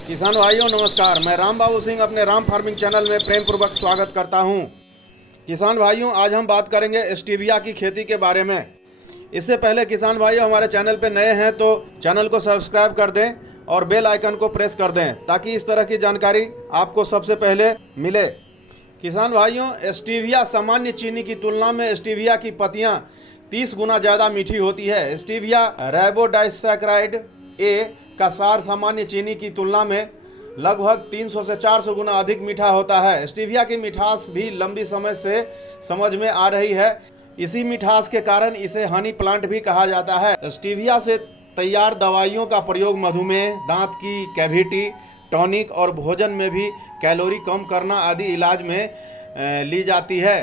किसान भाइयों नमस्कार। मैं राम बाबू सिंह अपने राम फार्मिंग चैनल में प्रेम पूर्वक स्वागत करता हूं। किसान भाइयों, आज हम बात करेंगे स्टीविया की खेती के बारे में। इससे पहले किसान भाइयों, हमारे चैनल पे नए हैं तो चैनल को सब्सक्राइब कर दें और बेल आइकन को प्रेस कर दें ताकि इस तरह की जानकारी आपको सबसे पहले मिले। किसान भाइयों, स्टीविया सामान्य चीनी की तुलना में स्टीविया की पत्तियां 30 गुना ज़्यादा मीठी होती है। स्टीविया राइबोडाइसैकेराइड ए का सार सामान्य चीनी की तुलना में लगभग 300 से 400 गुना अधिक मीठा होता है। स्टीविया की मिठास भी लंबी समय से समझ में आ रही है। इसी मिठास के कारण इसे हनी प्लांट भी कहा जाता है। स्टीविया से तैयार दवाइयों का प्रयोग मधुमेह, दांत की कैविटी, टॉनिक और भोजन में भी कैलोरी कम करना आदि इलाज में ली जाती है।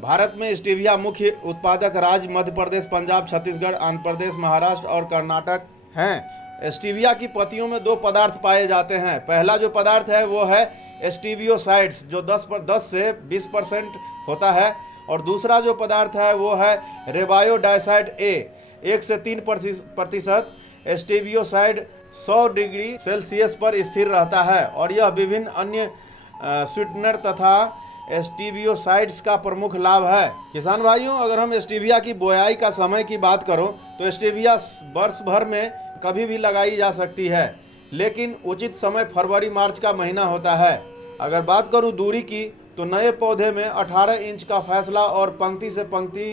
भारत में स्टीविया मुख्य उत्पादक राज्य मध्य प्रदेश, पंजाब, छत्तीसगढ़, आंध्र प्रदेश, महाराष्ट्र और कर्नाटक हैं। स्टीविया की पत्तियों में 2 पदार्थ पाए जाते हैं। पहला जो पदार्थ है वो है स्टीवियोसाइड्स, जो 10 से 20% होता है, और दूसरा जो पदार्थ है वो है रेबायोडाइसाइड ए। 1 से 3% स्टीवियोसाइड 100 डिग्री सेल्सियस पर स्थिर रहता है और यह विभिन्न अन्य स्वीटनर तथा स्टीवियोसाइड्स का प्रमुख लाभ है। किसान भाइयों, अगर हम स्टीविया की बोआई का समय की बात करूं तो स्टीविया वर्ष भर में कभी भी लगाई जा सकती है, लेकिन उचित समय फरवरी मार्च का महीना होता है। अगर बात करूं दूरी की तो नए पौधे में 18 इंच का फैसला और पंक्ति से पंक्ति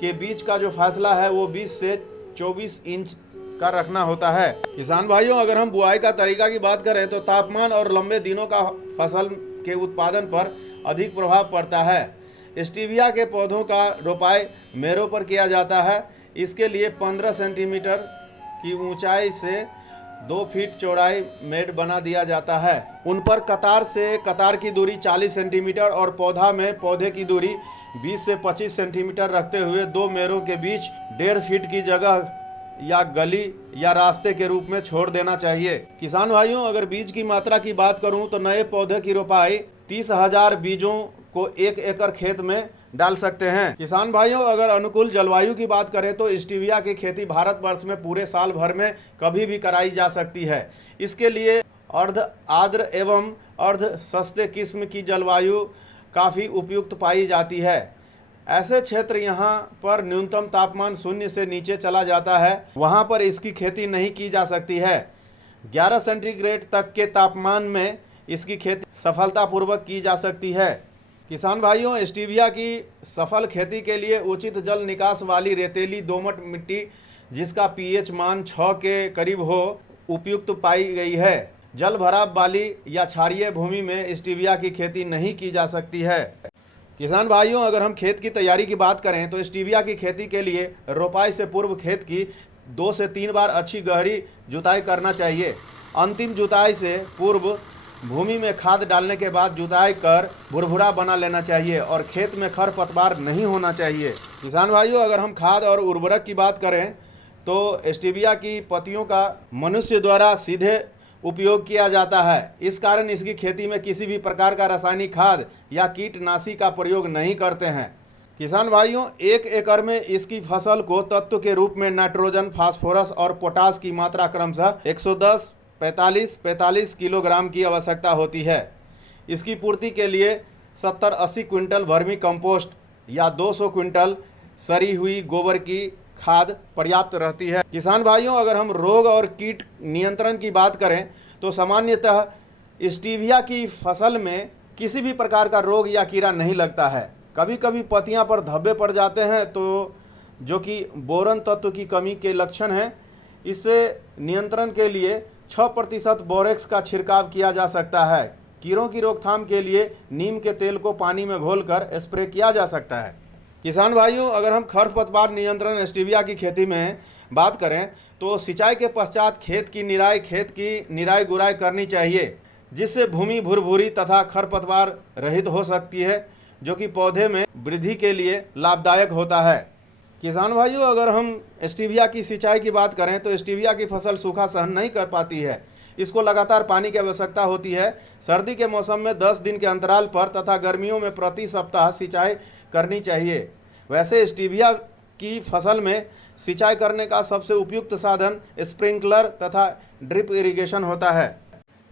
के बीच का जो फैसला है वो 20 से 24 इंच का रखना होता है। किसान भाइयों, अगर हम बुआई का तरीका की बात करें तो तापमान और लंबे दिनों का फसल के उत्पादन पर अधिक प्रभाव पड़ता है। स्टीविया के पौधों का रोपाई मेरों पर किया जाता है। इसके लिए 15 सेंटीमीटर की ऊंचाई से 2 फीट चौड़ाई मेड बना दिया जाता है। उन पर कतार से कतार की दूरी 40 सेंटीमीटर और पौधा में पौधे की दूरी 20 से 25 सेंटीमीटर रखते हुए 2 मेरों के बीच 1.5 फीट की जगह या गली या रास्ते के रूप में छोड़ देना चाहिए। किसान भाइयों, अगर बीज की मात्रा की बात करूं तो नए पौधे की रोपाई 30,000 बीजों को 1 एकड़ खेत में डाल सकते हैं। किसान भाइयों, अगर अनुकूल जलवायु की बात करें तो स्टीविया की खेती भारतवर्ष में पूरे साल भर में कभी भी कराई जा सकती है। इसके लिए अर्ध आर्द्र एवं अर्ध सस्ते किस्म की जलवायु काफ़ी उपयुक्त पाई जाती है। ऐसे क्षेत्र यहाँ पर न्यूनतम तापमान 0 से नीचे चला जाता है, वहाँ पर इसकी खेती नहीं की जा सकती है। 11 सेंटीग्रेड तक के तापमान में इसकी खेती सफलतापूर्वक की जा सकती है। किसान भाइयों, स्टीविया की सफल खेती के लिए उचित जल निकास वाली रेतीली दोमट मिट्टी जिसका पीएच मान 6 के करीब हो उपयुक्त पाई गई है। जल भराव वाली या क्षारीय भूमि में स्टीविया की खेती नहीं की जा सकती है। किसान भाइयों, अगर हम खेत की तैयारी की बात करें तो स्टीविया की खेती के लिए रोपाई से पूर्व खेत की 2 से 3 बार अच्छी गहरी जुताई करना चाहिए। अंतिम जुताई से पूर्व भूमि में खाद डालने के बाद जुताई कर भुरभुरा बना लेना चाहिए और खेत में खरपतवार नहीं होना चाहिए। किसान भाइयों, अगर हम खाद और उर्वरक की बात करें तो स्टीविया की पत्तियों का मनुष्य द्वारा सीधे उपयोग किया जाता है। इस कारण इसकी खेती में किसी भी प्रकार का रासायनिक खाद या कीटनाशी का प्रयोग नहीं करते हैं। किसान भाइयों, 1 एकड़ में इसकी फसल को तत्व के रूप में नाइट्रोजन, फास्फोरस और पोटास की मात्रा क्रमशः 110, 45 किलोग्राम की आवश्यकता होती है। इसकी पूर्ति के लिए 70-80 क्विंटल वर्मी कंपोस्ट या 200 क्विंटल सड़ी हुई गोबर की खाद पर्याप्त रहती है। किसान भाइयों, अगर हम रोग और कीट नियंत्रण की बात करें तो सामान्यतः स्टीविया की फसल में किसी भी प्रकार का रोग या कीड़ा नहीं लगता है। कभी कभी पत्तियां पर धब्बे पड़ जाते हैं तो जो कि बोरन तत्व की कमी के लक्षण हैं। इससे नियंत्रण के लिए 6% बोरेक्स का छिड़काव किया जा सकता है। कीड़ों की रोकथाम के लिए नीम के तेल को पानी में घोलकर स्प्रे किया जा सकता है। किसान भाइयों, अगर हम खरपतवार नियंत्रण स्टीविया की खेती में बात करें तो सिंचाई के पश्चात खेत की निराई गुड़ाई करनी चाहिए, जिससे भूमि भुरभुरी तथा खरपतवार रहित हो सकती है, जो कि पौधे में वृद्धि के लिए लाभदायक होता है। किसान भाइयों, अगर हम स्टीविया की सिंचाई की बात करें तो स्टीविया की फसल सूखा सहन नहीं कर पाती है। इसको लगातार पानी की आवश्यकता होती है। सर्दी के मौसम में 10 दिन के अंतराल पर तथा गर्मियों में प्रति सप्ताह सिंचाई करनी चाहिए। वैसे स्टीविया की फसल में सिंचाई करने का सबसे उपयुक्त साधन स्प्रिंकलर तथा ड्रिप इरिगेशन होता है।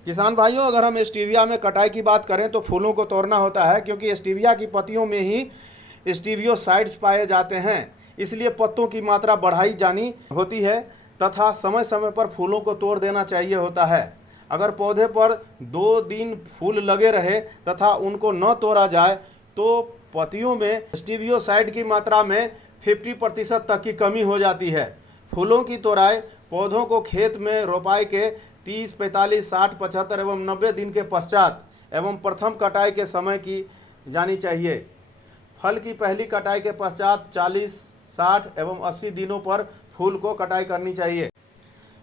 किसान भाइयों, अगर हम स्टीविया में कटाई की बात करें तो फूलों को तोड़ना होता है, क्योंकि स्टीविया की पत्तियों में ही स्टीवियोसाइड्स पाए जाते हैं। इसलिए पत्तों की मात्रा बढ़ाई जानी होती है तथा समय समय पर फूलों को तोड़ देना चाहिए होता है। अगर पौधे पर 2 दिन फूल लगे रहे तथा उनको न तोड़ा जाए तो पत्तियों में स्टीवियोसाइड की मात्रा में 50% तक की कमी हो जाती है। फूलों की तोड़ाई पौधों को खेत में रोपाई के 30, 45, 60, 75 एवं 90 दिन के पश्चात एवं प्रथम कटाई के समय की जानी चाहिए। फल की पहली कटाई के पश्चात 40, 60 एवं 80 दिनों पर फूल को कटाई करनी चाहिए।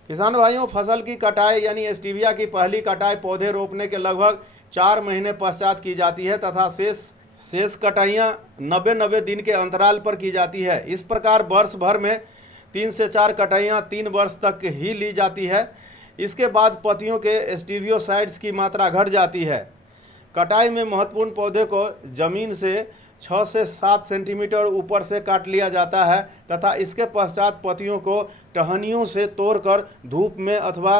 किसान भाइयों, फसल की कटाई यानी स्टीविया की पहली कटाई पौधे रोपने के लगभग 4 महीने पश्चात की जाती है तथा शेष कटाइयाँ 90 दिन के अंतराल पर की जाती है। इस प्रकार वर्ष भर में 3 से 4 कटाइयाँ 3 वर्ष तक ही ली जाती है। इसके बाद पत्तियों के स्टीवियोसाइड्स की मात्रा घट जाती है। कटाई में महत्वपूर्ण पौधे को जमीन से 6 से 7 सेंटीमीटर ऊपर से काट लिया जाता है तथा इसके पश्चात पत्तियों को टहनियों से तोड़कर धूप में अथवा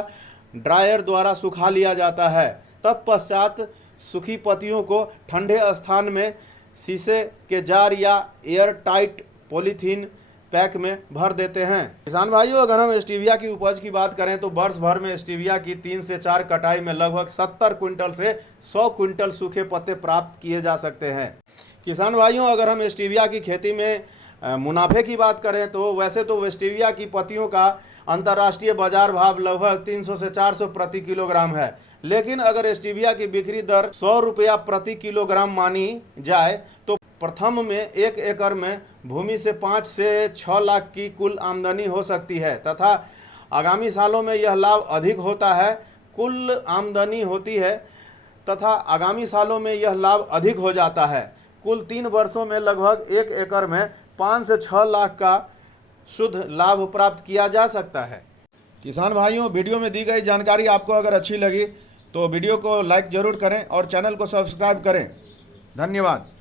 ड्रायर द्वारा सुखा लिया जाता है। तत्पश्चात सूखी पत्तियों को ठंडे स्थान में शीशे के जार या एयर टाइट पॉलीथीन पैक में भर देते हैं। किसान भाइयों, अगर हम स्टीविया की उपज की बात करें तो वर्ष भर में स्टीविया की 3 से 4 कटाई में लगभग 70 क्विंटल से 100 क्विंटल सूखे पत्ते प्राप्त किए जा सकते हैं। किसान भाइयों, अगर हम स्टीविया की खेती में मुनाफे की बात करें तो वैसे तो स्टीविया की पत्तियों का अंतर्राष्ट्रीय बाजार भाव लगभग 300 से 400 प्रति किलोग्राम है, लेकिन अगर स्टीविया की बिक्री दर 100 रुपया प्रति किलोग्राम मानी जाए तो प्रथम में 1 एकड़ में भूमि से 5 से 6 लाख की कुल आमदनी हो सकती है तथा आगामी सालों में यह लाभ अधिक होता है। कुल आमदनी होती है तथा आगामी सालों में यह लाभ अधिक हो जाता है। कुल 3 वर्षों में लगभग 1 एकड़ में 5 से 6 लाख का शुद्ध लाभ प्राप्त किया जा सकता है। किसान भाइयों, वीडियो में दी गई जानकारी आपको अगर अच्छी लगी तो वीडियो को लाइक ज़रूर करें और चैनल को सब्सक्राइब करें। धन्यवाद।